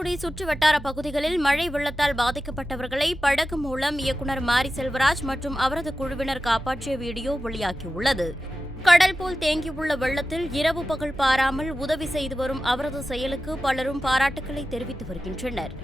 தூத்துக்குடி சுற்றுவட்டார பகுதிகளில் மழை வெள்ளத்தால் பாதிக்கப்பட்டவர்களை படகு மூலம் இயக்குநர் மாரி செல்வராஜ் மற்றும் அவரது குழுவினர் காப்பாற்றிய வீடியோ வெளியாகியுள்ளது. கடல் போல் தேங்கியுள்ள வெள்ளத்தில் இரவு பகல் பாராமல் உதவி செய்து வரும் அவரது செயலுக்கு பலரும் பாராட்டுக்களை தெரிவித்து வருகின்றனர்.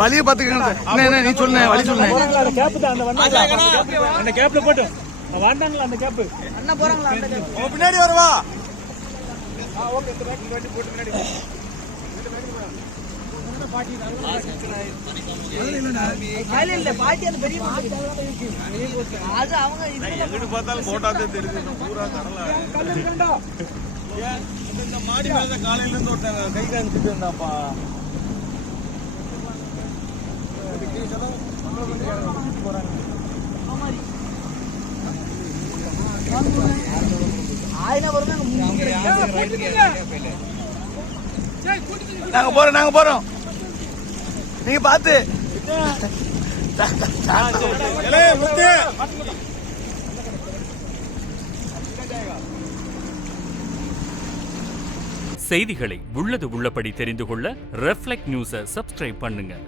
வழியை பாத்துக்கங்க. நீ சொன்ன வழி சொன்ன அந்த கேப்ல போட்டு வந்தாங்களா? அந்த கேப் அண்ணா போறாங்களா? பின்னாடி வருவா. மாடி மேல காலையில இருந்து ஒருத்தங்க கை காமிச்சிட்டு இருந்தாப்பா. நாங்க போறோம் நீங்க பாத்து செய்திகளை உள்ளது உள்ளபடி தெரிந்து கொள்ள ரெஃப்ளெக்ட் நியூஸை சப்ஸ்கிரைப் பண்ணுங்க.